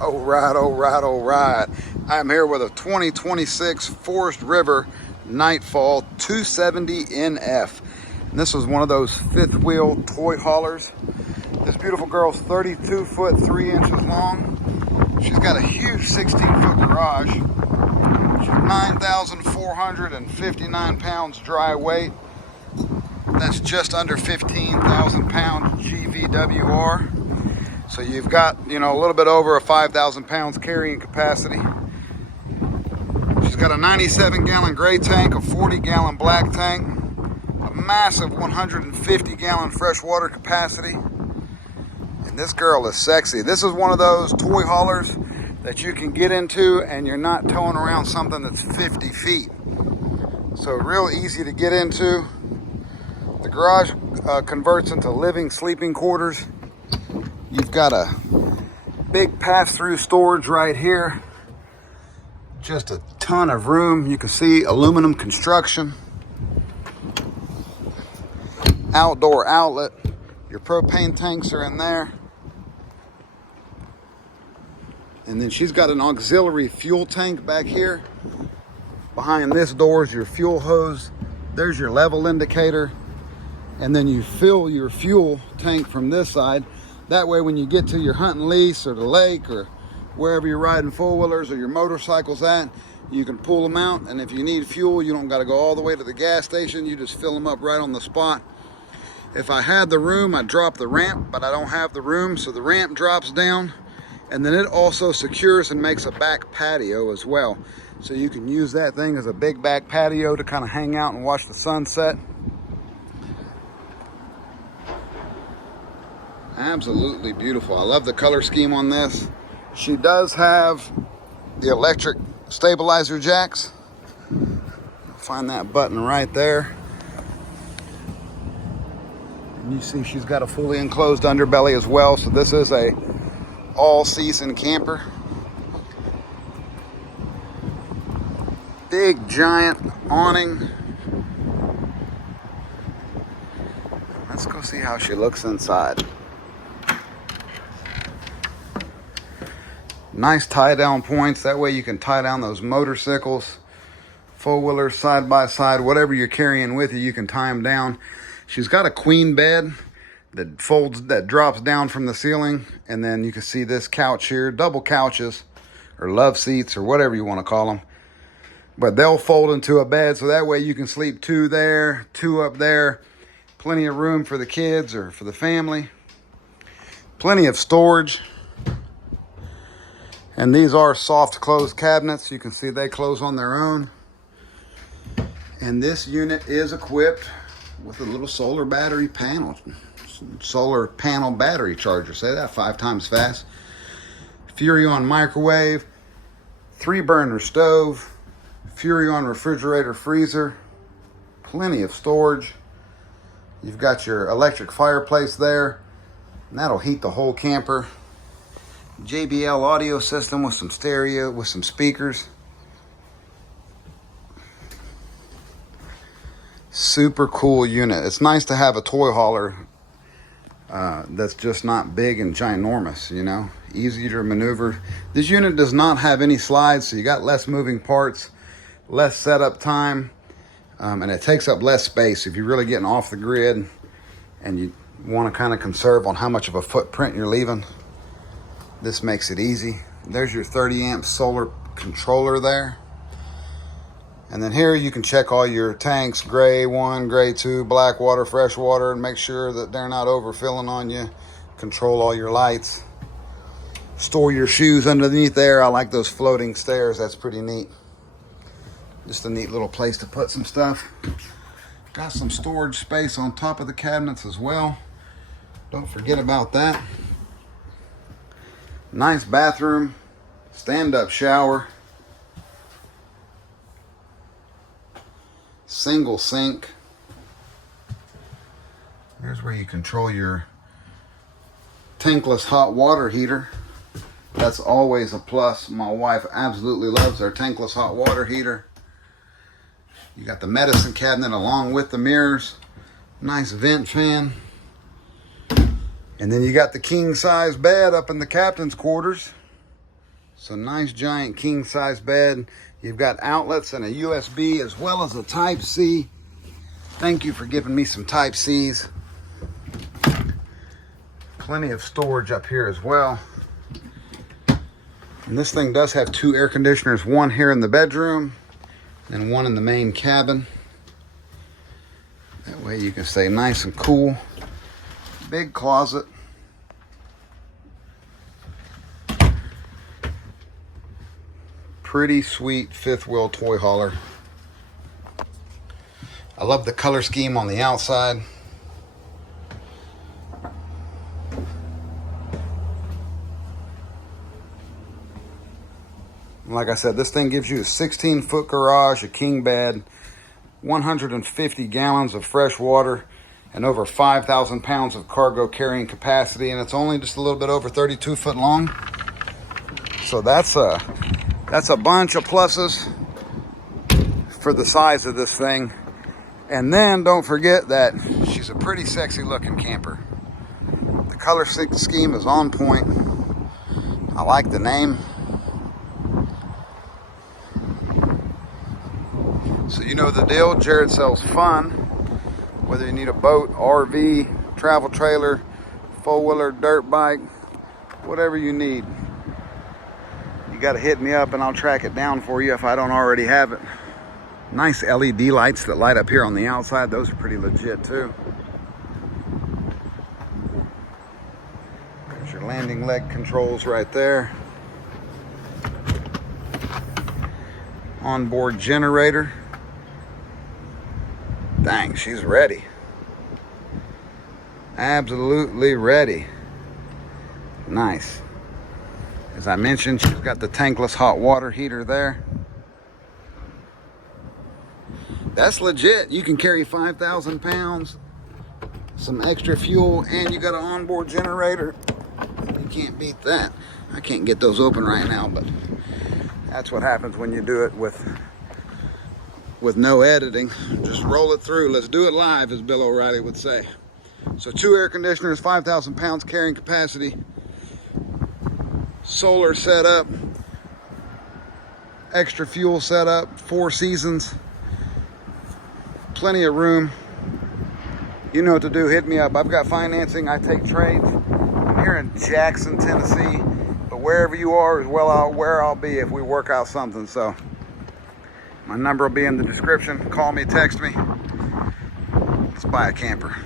All right, all right, all right. I'm here with a 2026 Forest River Nightfall 270NF. And this is one of those fifth wheel toy haulers. This beautiful girl's 32 foot 3 inches long. She's got a huge 16-foot garage. She's 9,459 pounds dry weight. That's just under 15,000 pounds GVWR. So you've got, a little bit over a 5,000 pounds carrying capacity. She's got a 97 gallon gray tank, a 40 gallon black tank, a massive 150 gallon freshwater capacity. And this girl is sexy. This is one of those toy haulers that you can get into and you're not towing around something that's 50 feet. So real easy to get into. The garage converts into living sleeping quarters. You've got a big pass-through storage right here. Just a ton of room. You can see aluminum construction. Outdoor outlet. Your propane tanks are in there. And then she's got an auxiliary fuel tank back here. Behind this door is your fuel hose. There's your level indicator. And then you fill your fuel tank from this side. That way when you get to your hunting lease or the lake or wherever you're riding four-wheelers or your motorcycles at, you can pull them out, and if you need fuel, you don't got to go all the way to the gas station. You just fill them up right on the spot. If I had the room, I'd drop the ramp, but I don't have the room, so the ramp drops down, and then it also secures and makes a back patio as well. So you can use that thing as a big back patio to kind of hang out and watch the sunset. Absolutely beautiful. I love the color scheme on this. She does have the electric stabilizer jacks. Find that button right there. And you see she's got a fully enclosed underbelly as well. So this is a all-season camper. Big giant awning. Let's go see how she looks inside. Nice tie down points. That way you can tie down those motorcycles, four-wheelers, side by side, whatever you're carrying with you, you can tie them down. She's got a queen bed that folds, that drops down from the ceiling. And then you can see this couch here, double couches or love seats or whatever you want to call them. But they'll fold into a bed, so that way you can sleep two there, two up there. Plenty of room for the kids or for the family. Plenty of storage. And these are soft close cabinets. You can see they close on their own. And this unit is equipped with a little solar battery panel. Solar panel battery charger. Say that 5 times fast. Furrion microwave. 3-burner stove. Furrion refrigerator freezer. Plenty of storage. You've got your electric fireplace there. And that'll heat the whole camper. JBL audio system with some stereo, with some speakers. Super cool unit. It's nice to have a toy hauler that's just not big and ginormous, easy to maneuver. This unit does not have any slides, so you got less moving parts, less setup time, and it takes up less space if you're really getting off the grid and you want to kind of conserve on how much of a footprint you're leaving. This makes it easy. There's your 30 amp solar controller there. And then here you can check all your tanks, gray 1, gray 2, black water, fresh water, and make sure that they're not overfilling on you. Control all your lights. Store your shoes underneath there. I like those floating stairs. That's pretty neat. Just a neat little place to put some stuff. Got some storage space on top of the cabinets as well. Don't forget about that. Nice bathroom, stand-up shower, single sink. Here's where you control your tankless hot water heater. That's always a plus. My wife absolutely loves our tankless hot water heater. You got the medicine cabinet along with the mirrors. Nice vent fan. And then you got the king size bed up in the captain's quarters. So nice giant king size bed. You've got outlets and a USB as well as a Type-C. Thank you for giving me some Type-Cs. Plenty of storage up here as well. And this thing does have 2 air conditioners, one here in the bedroom and one in the main cabin. That way you can stay nice and cool. Big closet. Pretty sweet 5th wheel toy hauler. I love the color scheme on the outside. Like I said, this thing gives you a 16-foot garage, a king bed, 150 gallons of fresh water, and over 5,000 pounds of cargo carrying capacity, and it's only just a little bit over 32 foot long. So that's a bunch of pluses for the size of this thing. And then don't forget that she's a pretty sexy looking camper. The color scheme is on point. I like the name. So you know the deal, Jared sells fun. Whether you need a boat, RV, travel trailer, four-wheeler, dirt bike, whatever you need. You gotta hit me up and I'll track it down for you if I don't already have it. Nice LED lights that light up here on the outside. Those are pretty legit too. There's your landing leg controls right there. Onboard generator. Dang, she's ready. Absolutely ready. Nice. As I mentioned, she's got the tankless hot water heater there. That's legit. You can carry 5,000 pounds, some extra fuel, and you got an onboard generator. You can't beat that. I can't get those open right now, but that's what happens when you do it with no editing. Just roll it through. Let's do it live, as Bill O'Reilly would say. So 2 air conditioners, 5,000 pounds carrying capacity, solar setup, extra fuel setup, 4 seasons, plenty of room. You know what to do. Hit me up. I've got financing. I take trades. I'm here in Jackson, Tennessee, but wherever you are is where I'll be if we work out something. So my number will be in the description. Call me, text me. Let's buy a camper.